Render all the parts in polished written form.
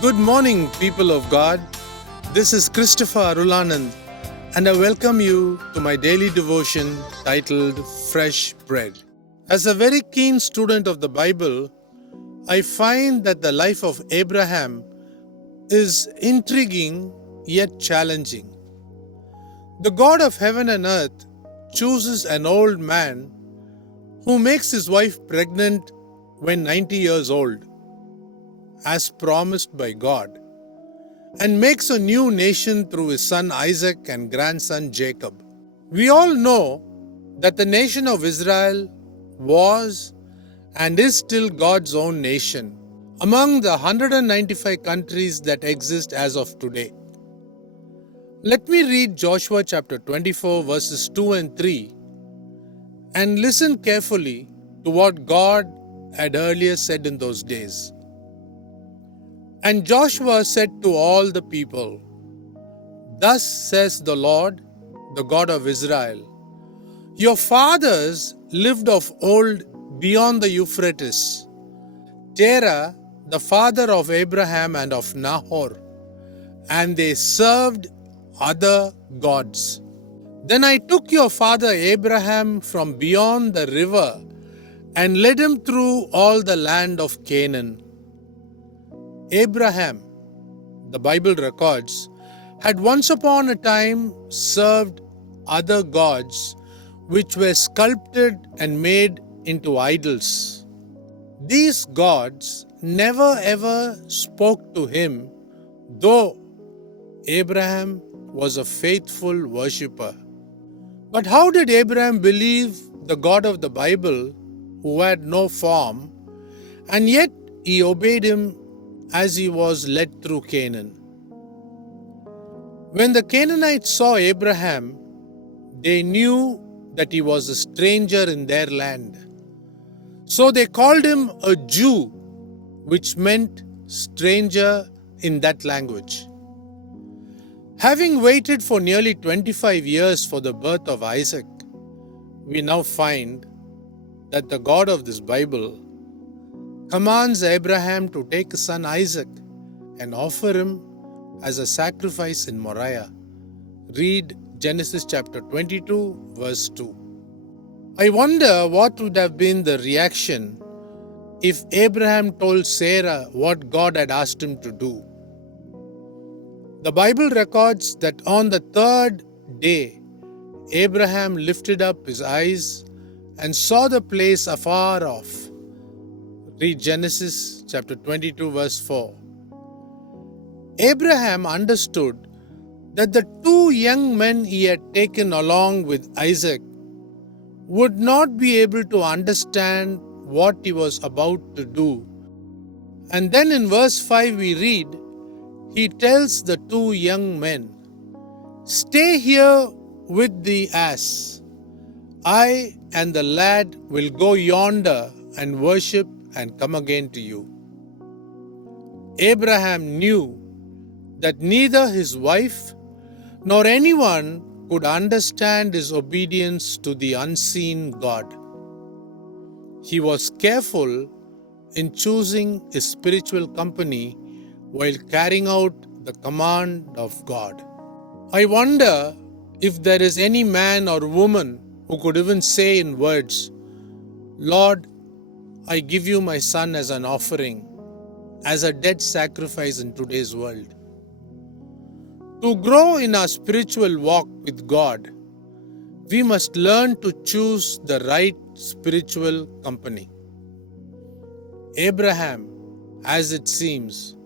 Good morning, people of God. This is Christopher Arulanand, and I welcome you to my daily devotion titled Fresh Bread. As a very keen student of the Bible, I find that the life of Abraham is intriguing yet challenging. The God of heaven and earth chooses an old man who makes his wife pregnant when 90 years old, as promised by God, and makes a new nation through his son Isaac and grandson Jacob. We all know that the nation of Israel was and is still God's own nation among the 195 countries that exist as of today. Let me read Joshua chapter 24 verses 2 and 3 and listen carefully to what God had earlier said in those days. And Joshua said to all the people, "Thus says the Lord, the God of Israel, your fathers lived of old beyond the Euphrates, Terah, the father of Abraham and of Nahor, and they served other gods. Then I took your father Abraham from beyond the river and led him through all the land of Canaan. Abraham, the Bible records, had once upon a time served other gods which were sculpted and made into idols. These gods never ever spoke to him, though Abraham was a faithful worshipper. But how did Abraham believe the God of the Bible, who had no form, and yet he obeyed him as he was led through Canaan? When the Canaanites saw Abraham, they knew that he was a stranger in their land. So they called him a Jew, which meant stranger in that language. Having waited for nearly 25 years for the birth of Isaac, we now find that the God of this Bible commands Abraham to take his son Isaac and offer him as a sacrifice in Moriah. Read Genesis chapter 22, verse 2. I wonder what would have been the reaction if Abraham told Sarah what God had asked him to do. The Bible records that on the third day, Abraham lifted up his eyes and saw the place afar off. Read Genesis chapter 22 verse 4. Abraham understood that the two young men he had taken along with Isaac would not be able to understand what he was about to do. And then in verse 5 we read, he tells the two young men, "Stay here with the ass. I and the lad will go yonder and worship and come again to you." Abraham knew that neither his wife nor anyone could understand his obedience to the unseen God. He was careful in choosing his spiritual company while carrying out the command of God. I wonder if there is any man or woman who could even say in words, "Lord, I give you my son as an offering, as a dead sacrifice in today's world." To grow in our spiritual walk with God, we must learn to choose the right spiritual company. Abraham, as it seems,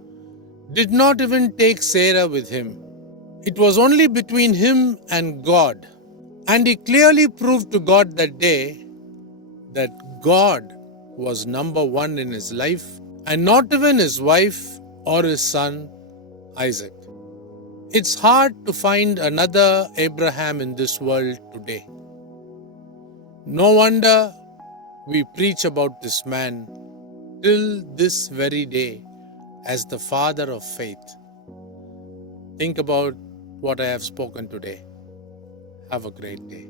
did not even take Sarah with him. It was only between him and God, and he clearly proved to God that day that God was number one in his life, and not even his wife or his son Isaac. It's hard to find another Abraham in this world today. No wonder we preach about this man till this very day as the father of faith. Think about what I have spoken today. Have a great day.